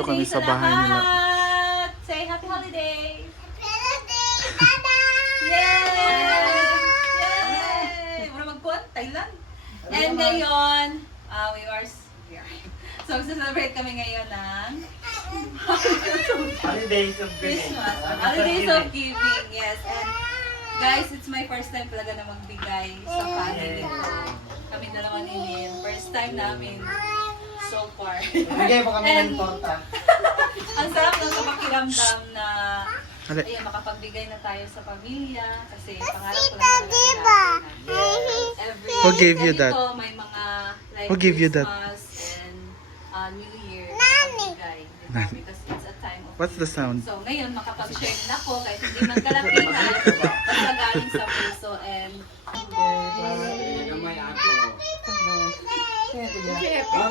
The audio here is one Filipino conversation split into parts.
Nandito kami sa bahay nila. Salamat! Say happy holiday! Yay! Yay! Muna magkuhan, Thailand. And ngayon, we are so celebrate kami ngayon ng Holidays of giving. Christmas. Holidays of giving, yes. And guys, it's my first time talaga na magbigay sa family ko. Kami dalawang inin. First time namin so far. Bigay po kami ng torta. Ang sarap ng pakiramdam na Hali. ayun, makapagbigay na tayo sa pamilya kasi pangarap ko lang talaga every Who gave you that? ganito, may mga like Who gave you that? Christmas and New Year makapagbigay, diba? Because it's a time of What's the sound? so ngayon makapag-share na ako kahit hindi man kalapitan basta galing sa puso and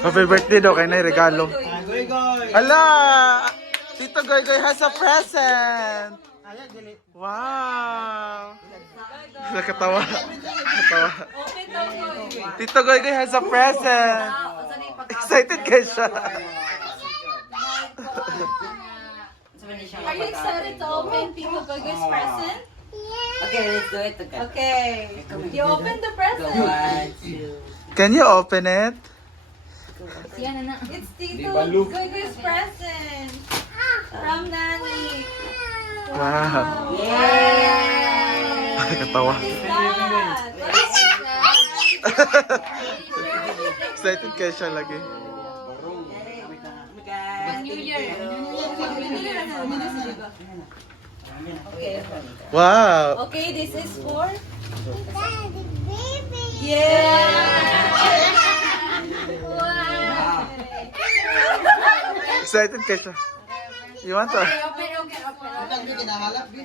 Happy birthday daw kay na regalo. Goy goy. Ala! Tito Goy Goy has a present! Wow! Nakatawa. Nakatawa. open daw ko Tito Goy Goy has a present! Excited kayo siya. Are you excited to open Tito Goygoy's present? Okay, let's do it together. Okay. You open the present. One, two. Can you open it? It's Tito Goygoy's present. From Nani. Wow. Yay! Nakatawa. What is that? What is that? Excited kayo siya lagi. New Year. Okay. Wow! Okay, this is for yeah. Excited kayo siya. You want to? Hindi kinahalap, Bi.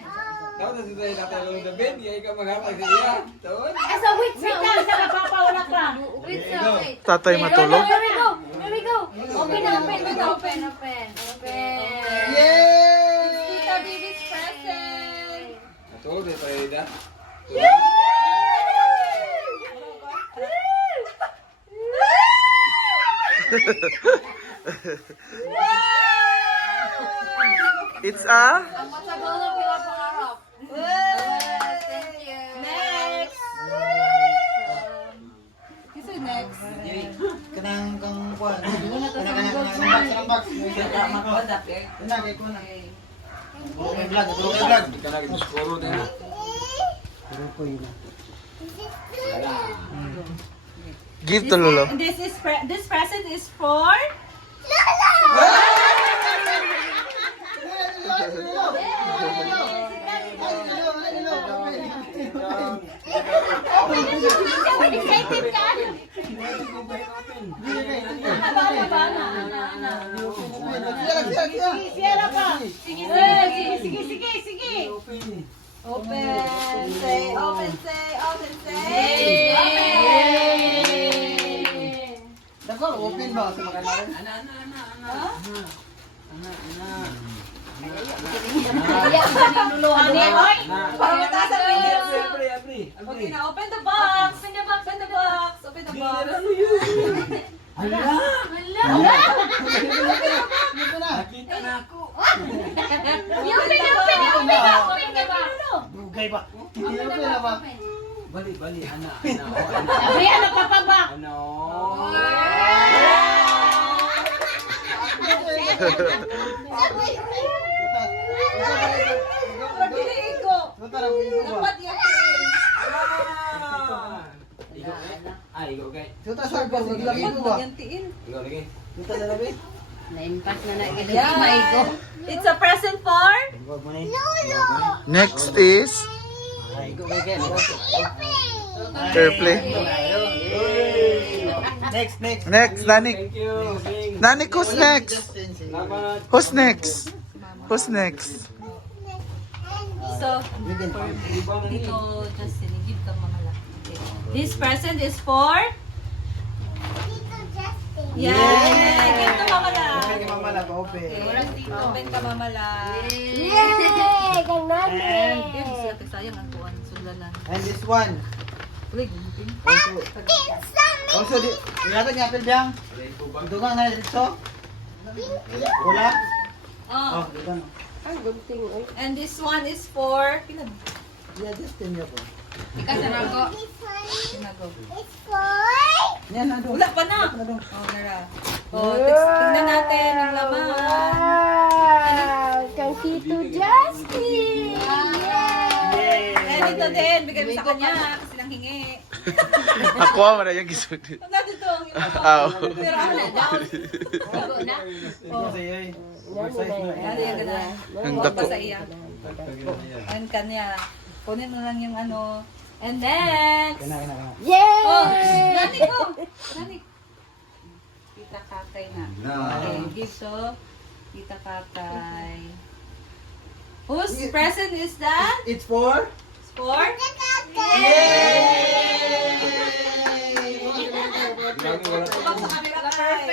Dapat na sila natalong na bed, iya ikaw maghapag sa iya. Tawon? Tatay matulog? Yay! Tita Bibi's present. Natulog na tayo da. It's a? Next. This is next. Kanang kang kuan. Kanang box. Una kay kuan. Okay, vlog, vlog. Ika na ito skoro din. Give to Lolo. This present is for excited ka? Sierra pa. Sige. Open. Say. Open. Dako, open ba sa makalaan? Niluluhan niya. Oy! Para mataas ang video. Apri. Okay na, open the box. Open the box. Dito na. Nakita na ako. Dugay ba? Hindi na ba? Bali, ana. Ano? Pagdiligo. Dapat yakin. Igo kay. Suta sa ko, lagi ko ba? Gantiin. Igo lagi. Suta na labi. Yeah. It's a present for Next is Ay, go kay. airplane. Next. Next, Nanik. Thank you. Nanik, who's next? Salamat. Who's next? Who's next? so dito Justin, give ka mamala. Okay. This present is for yeah. Give to mamala. Kay mama la ba open. Okay. Open ka mamala. And Give siya sayang ang tuwan sulalan. this one. Uy, gunting. Also di yata ni apel biyang. Dugang na dito. Wala? Oh. Oh, dito na. And this one is for... Pilan? Yeah, just tin niya po. Tinago. Yan na doon. Wala pa na. Wala doon. Oh, nara. Oh, tingnan natin ang laman. Kang Tito Justin! And ito din, bigay mo sa kanya kasi nang hingi. Ako man yung gisulod. Huwag natin ito ang Aw. pero ako na daw. Bago na. Ito sa iyo eh. Oversize mo Ano eh. yung gana? Ang Huwag dako. pa sa iya. Ang kanya. Kunin mo lang yung ano. And next. Kena. Yay! Oh, nani ko. Nani. Tita Kakay na. Okay, dito. Tita Kakay. Whose present is that? It's for? Sport? Abang sa camera kay.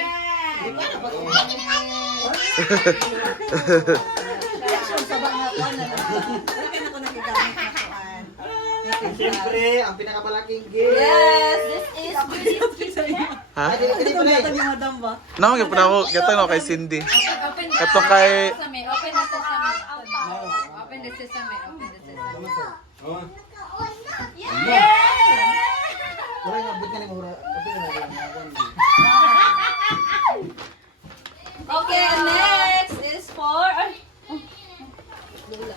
Reaction sa mga kuwan na naman. Kaya ako nagigamit na kuwan. Siyempre, ang pinakamalaking gift. Yes, this is beauty. Ha? Hindi pa na Yung madam ba? Naman yung panahon, kita no kay Cindy. Open the Ito kay... sesame. Open the sesame. Open the sesame. Open the sesame. Oh. Wala yung abot ka ni Mura. Okay, next is for... Ay! Lula.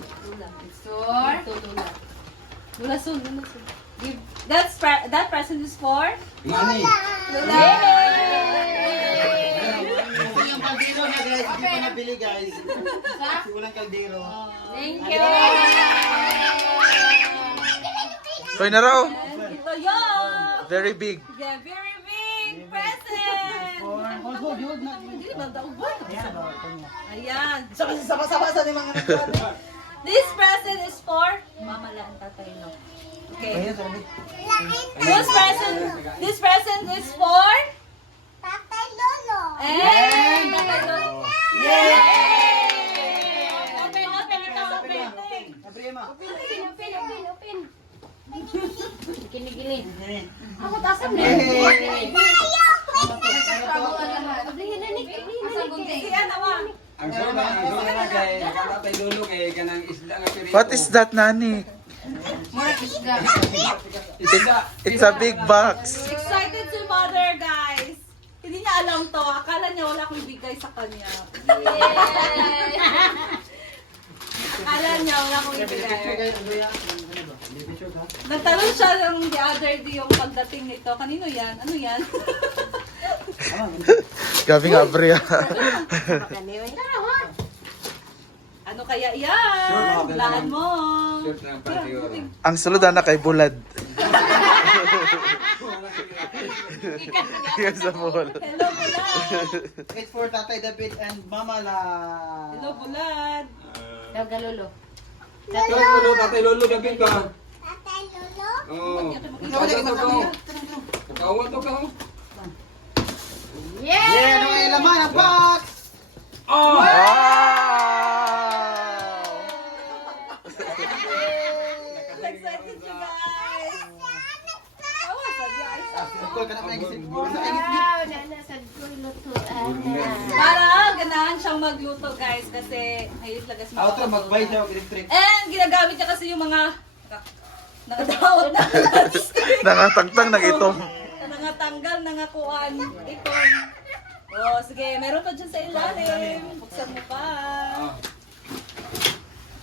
Store. Lula soon. Give... That present is for... Ngani. Lula! Yung kaldero na guys, hindi pa nabili guys. Kasi walang kaldero. Thank you. Toy na raw. Ito yun! Very big. Yeah, very big present! Hold na. Hindi ba daw ba? Ayan, ito niya. Ayan. So kasi sabasa-basa ni mga nagkano. This present is for... Mama lang, tatay no. Okay. Ayan, sabi. This present is for... Tatay Lolo. And... Tatay Lolo. Yay! Open, open. Sabi ma. Open. Kinig-kinig. Ako tasam na. Oblihin na ni. Siya naman. Ang suna kay tatay Lolo kay kanang isda nga pirito. What is that, Nani? Mura isda. It's a big box. Excited si mother, guys. Hindi niya alam to. Akala niya wala akong ibigay sa kanya. Yay! Akala niya wala akong Picture ibigay. guys, Andrea. Picture ka? Nagtanong siya ng the other day yung pagdating nito. Kanino yan? Ano yan? Gabi nga, Bria. Ano kaya yan? Laan mo. Shirt ng patiyor. Ang sulod na kay Bulad. Yan sa mall. Hello, Bulad. It's for Tatay David and Mama La. Hello, Bulad. Daw galolo. Tatay Lolo David ba? Oo. Kakawa to ka. Yeah, ano yung laman ang box? Oh! Wow! Excited siya, guys. Awa, sabi ay sa Call ka na pa nagisip. para ganahan siyang magluto, guys, kasi ayos lagas Outro, mag-buy siya, electric. And ginagamit niya kasi yung mga nakadaot na Nangatangtang ng itong. nangatanggal, nangakuan itong. Oh, sige, meron pa dyan sa ilalim. Buksan mo pa.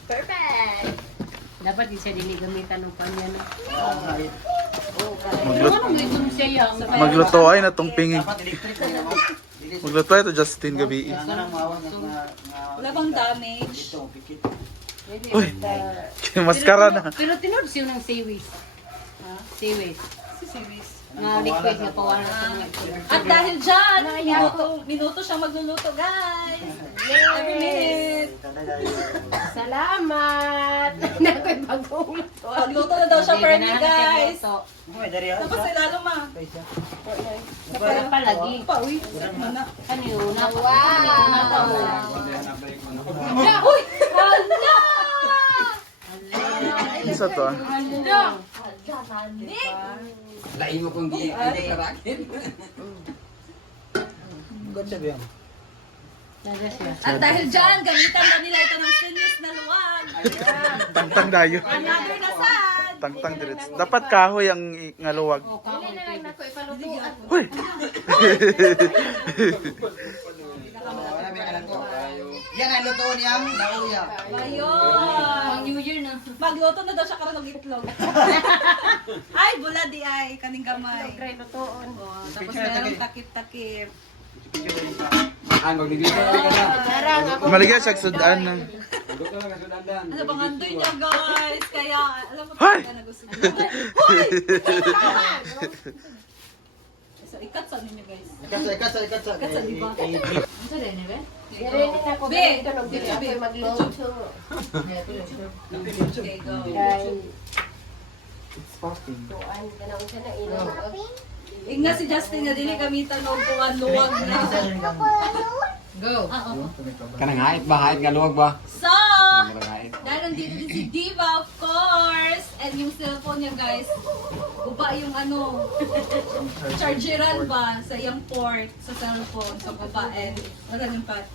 Perfect. Dapat di siya dinigamitan ng kanya na. Magluto, Ano may dun siya yung? magluto ay na tong pingi. Dapat electric na naman. Magluto ay to Justin gabi. Kailangan ng mawa na Wala bang damage? ito, pikit. Uy, maskara na. Pero tinod siya ng seaweed. Seaweed. Si Siris. Nga liquid na pawala sa mga ito. At dahil dyan, minuto siyang magluluto, guys. Every minute. Salamat! Nakoy bagong luto. Pagluto na daw siya per me, guys. Okay, dari ha. Tapos ilalo ma. Para palagi. Pa, uy. Set mo na. Ano yun? Wow! Uy! Hala! Isa to ah. Hala! Lain mo kung di karakin. Good job yan. At dahil dyan, gamitan na nila ito ng stainless na luwag. Tangtang dayo. Another na sad. Tangtang direts. Dapat kahoy ang ngaluwag. Hoy! Marami ka lang po. Yan ang luto niyang nauya. Ayun. New Year na. Magluto na daw siya karon ng itlog. Ay, bula di ay. Kaning gamay. Oh, tapos merong takip-takip. Ang magdidito ka na. Maligya siya sudan ng... Magdito lang ka sudandan. Ano bang andoy niya, guys? Kaya, alam mo Hoy! talaga na gusto niya. Hoy! So, ikat sa ninyo, guys. Ikat sa. Ikat sa, di ba? Ano rin eh, be? Be! Okay, go. It's popping. Ingna si Justin nga dili gamitan og kuan luwag na. Go. Oo. Kanang hait ba? Hait nga luwag ba? So, dahil nandito din si Diva, of course. And yung cellphone niya, guys, uba yung ano, chargeran ba sa iyang port sa cellphone. So, baba and wala yung pat.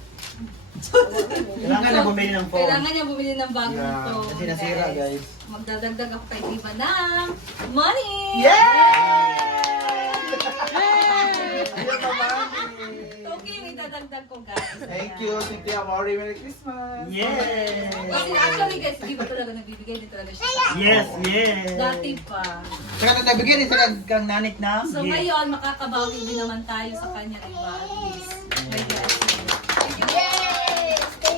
Kailangan na bumili ng phone. Kailangan niya bumili ng bagong Yeah, phone. kasi nasira, guys. Magdadagdag ako kay Diva ng money! Okay, may dadagdag ko, guys. Thank you, Cynthia Mori. Merry Christmas! Yes! Kasi actually, guys, Diva talaga nagbibigay din talaga siya. Yes! Dati pa. Saka ito nabigyan din sa kang nanit na. So ngayon, makakabawi din naman tayo sa kanya, diba? At least, may blessing.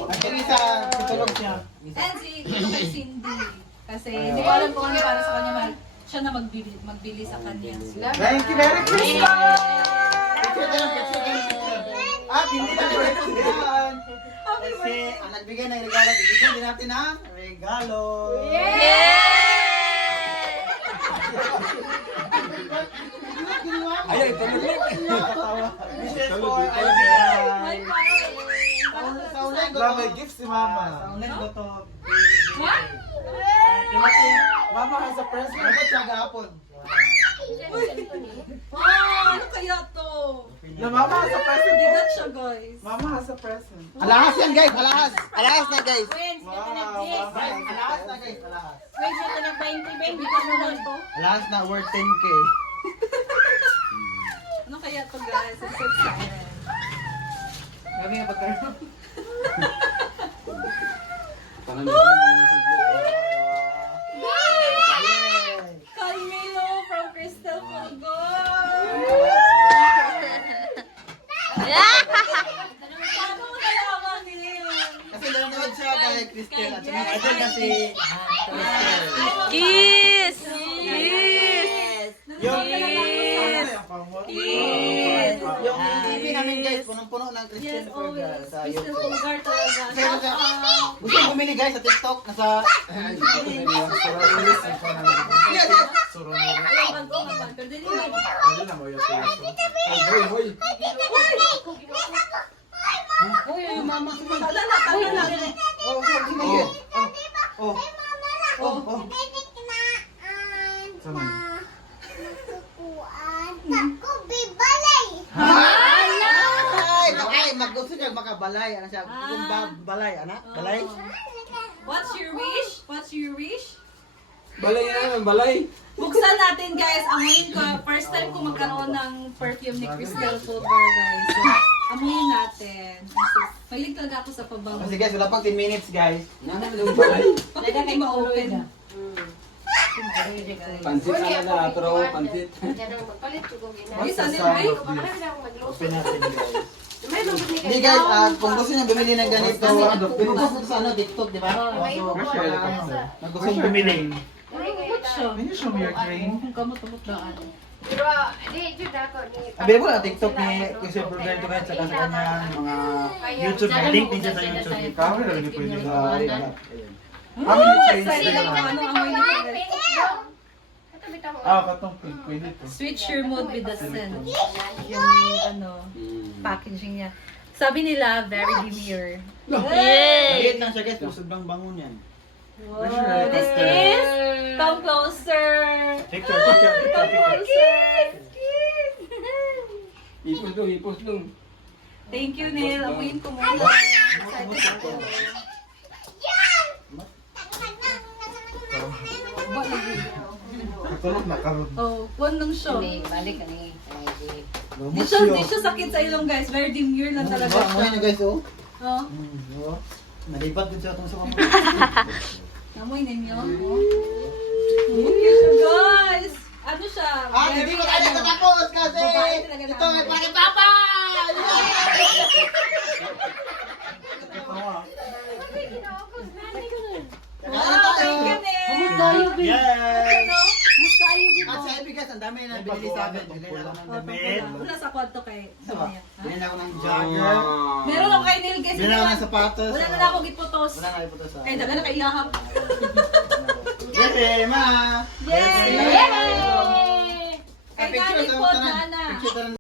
Actually sa tulog siya. And si kay Cindy. Kasi hindi ko alam kung ano para sa kanya, siya na magbili sa kanya. Thank you, Merry Christmas! At hindi na nagregalan. Kasi ang nagbigay ng regalo, bibigyan din natin ang regalo. Ay, ito na. This is for May Alvin. parang. Sa ulan ko Wala, to. may gift si Mama. Sa ulan ko to. What? Dumating. Mama has a present. Dapat siya gahapon. Ano kaya to? Na Mama has a present. Bigat siya, guys. Mama has a present. Alahas yan guys, alahas. Alahas na guys. Wow, Mama Guys, has a alahas na guys, alahas. Bigat naman to. Alahas na worth 10K. Ano kaya to, guys? I'm so excited. Grabe nga pagkaroon. Tangan mo. Calmino from Crystal Fulgor! Paano mo nalaman yun? Kasi nanonood siya kay Cristel at saka idol na si Cristel. Kiss! Yung Kiss! yung TV namin guys, punong-puno ng Cristel Yes, Fulgar always. sa Crystal YouTube. Fulgor talaga. Kaya Shout siya- out! Gusto mo bumili guys sa TikTok, nasa... Ayun, bago naman. Pero dili na. Hoy, hoy. Tala na. Oh, sino yun? Oh, oh, oh. Ay, mag-gusto niya makabalay. Ano siya? Yung balay, anak? Balay? What's your wish? What's your wish? Balay na, balay. Buksan natin, guys. Amuyin ko. First time ko magkaroon ng perfume ni Crystal Fulgor, guys. So, amuyin natin. So, mahilig talaga ako sa pabango. Kasi guys, wala pang 10 minutes guys. Nana yung balay. Talaga kayo ma-open. Pansit na na, pero pansit. Ay, sana yun, Open natin guys. Hindi guys, kung gusto niyo bumili ng ganito, pinupost ko sa ano, TikTok, di ba? Kung gusto niyo bumili. Can you show me your train? Kung kamot-kamot daan. Available na TikTok ni Christian Fulgar ito guys, saka sa kanyang mga YouTube, link din siya sa YouTube. Kami lang hindi pwede So, ba? ayun. How many trains Sorry, do you ano have? amoy nito, guys? Katong pink. Pwede to. Switch your mood with the scent. Yung ano, packaging niya. Sabi nila, very demure. Maliit lang siya guys, pero sobrang bangon yan. Wow, this is, come closer. Picture. Come closer. Hipos dong, hipos dong. Thank you, Neil. Amuin ko muna. Excited ako. Natulog na karon. Oh, one lang siya. Kani, balik kani. Di siya sakit sa ilong guys. Very demure lang talaga Amoy siya. na guys oh. Oh, Oo. Nalipat din siya itong sa mga. amoy ninyo. Oh. Thank you siya guys. Ano siya? Hindi ko tayo natapos kasi Babae talaga ito namin. ay para papa! Wow, thank you, Neil. Yes! Ano? At sa Epic guys, ang dami na binili sa akin. Bili na ako ng damit. Wala sa kwarto kay Sonia. Bili na ako ng jogger. Meron ako kay Neil guys. Bili na ako ng sapatos. Wala na ako giputos. Wala na iputos sa Ay, daga na kaiyahap. Yay, ma! Yay! Yay! Kay Picture Nani sa po, tanan. Nana. Picture tanan.